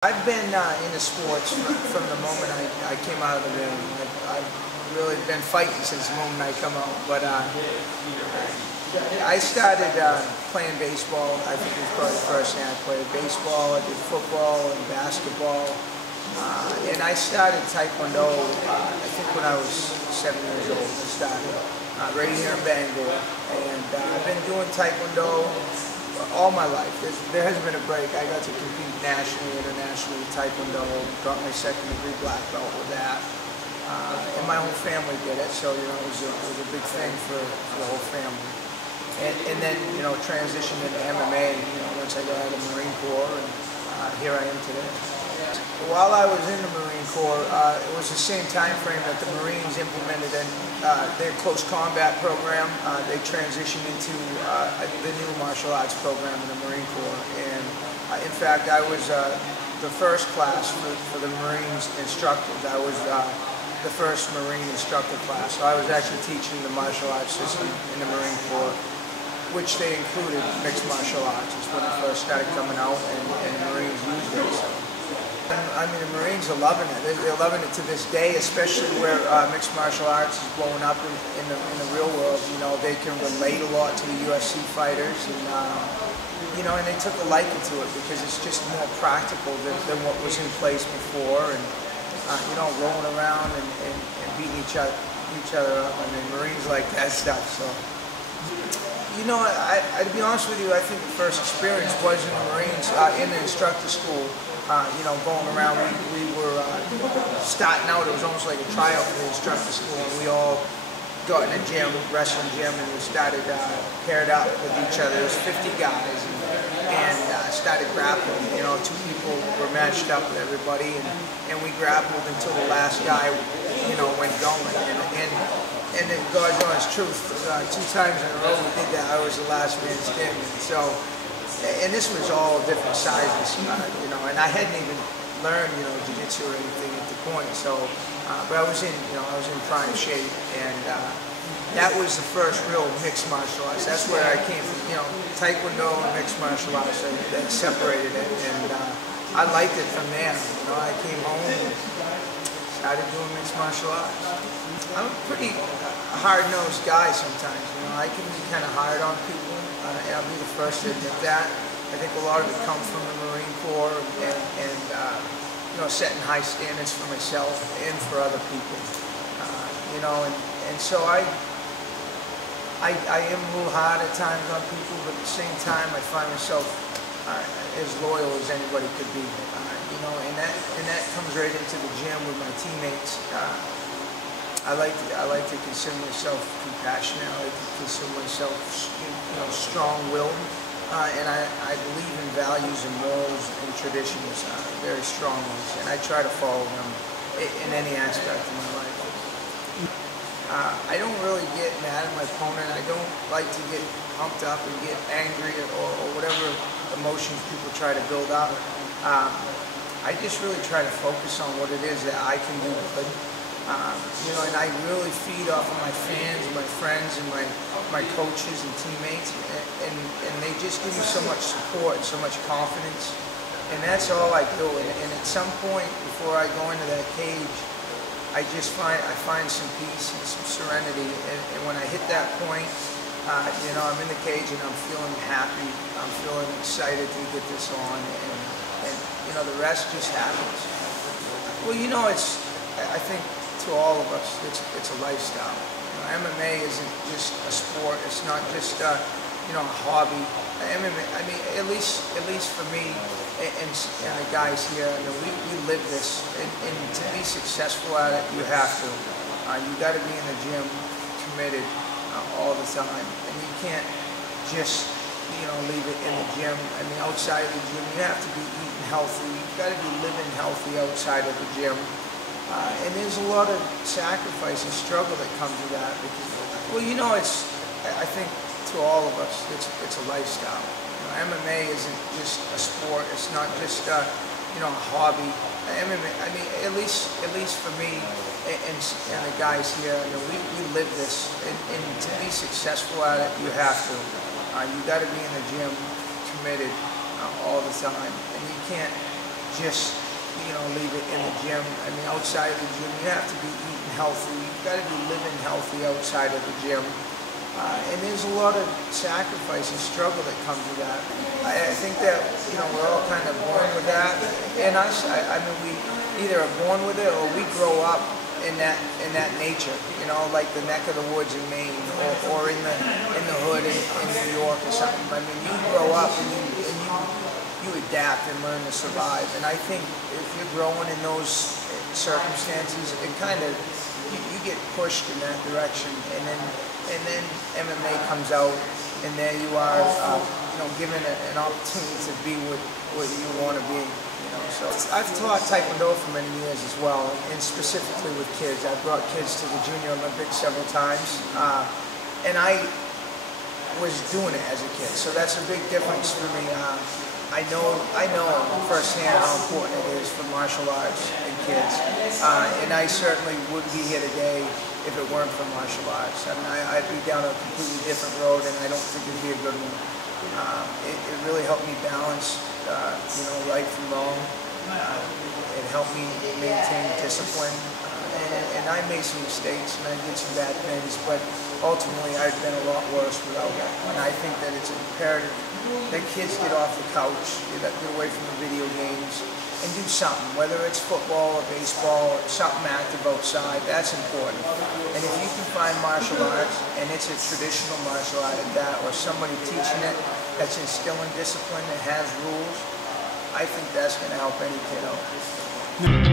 I've been into sports from the moment I came out of the ring. I've really been fighting since the moment I come out. But I started playing baseball. I think it was probably the first thing I played. Baseball, I did football and basketball. And I started Taekwondo, I think when I was 7 years old. I started right here in Bangor. And I've been doing Taekwondo all my life. There hasn't been a break. I got to compete nationally, internationally with Taekwondo, got my second-degree black belt with that. And my whole family did it, so it was a big thing for the whole family. And then transitioned into MMA. Once I got out of the Marine Corps, and here I am today. While I was in the Marine Corps, it was the same time frame that the Marines implemented their close combat program. They transitioned into the new martial arts program in the Marine Corps. And in fact, I was the first class for the Marines instructors. I was the first Marine instructor class. So I was actually teaching the martial arts system in the Marine Corps, which they included mixed martial arts. It's when it first started coming out, and the Marines used it. So. I mean, the Marines are loving it. They're loving it to this day, especially where mixed martial arts is blowing up in the real world. They can relate a lot to the UFC fighters, and and they took a liking to it because it's just more practical than what was in place before, and rolling around and beating each other up. I mean, Marines like that stuff. So, to be honest with you, I think the first experience was in the Marines, in the instructor school. Going around, we were starting out. It was almost like a tryout for the instructor school, and we all got in a gym, wrestling gym, and we started paired up with each other. There was 50 guys, and started grappling. Two people were matched up with everybody, and we grappled until the last guy, went going. And then God's honest truth, 2 times in a row we did that. I was the last man standing. So. And this was all different sizes, and I hadn't even learned, jiu-jitsu or anything at the point. So, but I was in prime shape, and that was the first real mixed martial arts. That's where I came from, Taekwondo and mixed martial arts. That separated it, and I liked it from there. I came home and started doing mixed martial arts. I'm a pretty hard-nosed guy sometimes. I can be kind of hard on people, and I'll be the first to admit that. I think a lot of it comes from the Marine Corps and setting high standards for myself and for other people. And so I am a little hard at times on people, but at the same time I find myself as loyal as anybody could be. And that comes right into the gym with my teammates. I like to consider myself compassionate. I like to consider myself, strong-willed, and I believe in values and morals and traditions very strongly, and I try to follow them in any aspect of my life. I don't really get mad at my opponent. I don't like to get pumped up and get angry or whatever emotions people try to build up. I just really try to focus on what it is that I can do good. And I really feed off of my fans and my friends and my coaches and teammates, and they just give me so much support and so much confidence, and that's all I do. And at some point before I go into that cage, I find some peace and some serenity, and when I hit that point, I'm in the cage and I'm feeling happy, I'm feeling excited to get this on, and the rest just happens. Well, I think to all of us, it's a lifestyle. MMA isn't just a sport. It's not just a hobby. MMA, I mean, at least for me and the guys here, we live this. And to be successful at it, you have to. You got to be in the gym, committed all the time, and you can't just leave it in the gym. I mean, outside of the gym, you have to be eating healthy. You've got to be living healthy outside of the gym. And there's a lot of sacrifice and struggle that comes with that. Because, I think to all of us, it's a lifestyle. MMA isn't just a sport. It's not just a hobby. MMA, I mean, at least for me and the guys here, we live this. And to be successful at it, you have to. You got to be in the gym, committed all the time, and you can't just, leave it in the gym. I mean, outside of the gym, you have to be eating healthy. You've got to be living healthy outside of the gym. And there's a lot of sacrifice and struggle that comes with that. I think that, we're all kind of born with that. And us, I mean, we either are born with it or we grow up in that nature, like the neck of the woods in Maine or in the hood in New York or something. I mean, you grow up and you adapt and learn to survive. And I think if you're growing in those circumstances, it kind of, you get pushed in that direction, and then MMA comes out, and there you are, given an opportunity to be what you want to be. So I've taught Taekwondo for many years as well, and specifically with kids. I've brought kids to the Junior Olympics several times, and I was doing it as a kid, so that's a big difference for me. I know firsthand how important it is for martial arts and kids, and I certainly wouldn't be here today if it weren't for martial arts. I mean, I'd be down a completely different road, and I don't think it'd be a good one. It really helped me balance, right from wrong. It helped me maintain discipline, and I made some mistakes and I did some bad things, but ultimately I've been a lot worse without it. And I think that it's imperative that kids get off the couch, get away from the video games, and do something, whether it's football or baseball or something active outside. That's important. And if you can find martial arts, and it's a traditional martial art at that, or somebody teaching it that's instilling discipline, that has rules, I think that's going to help any kid out.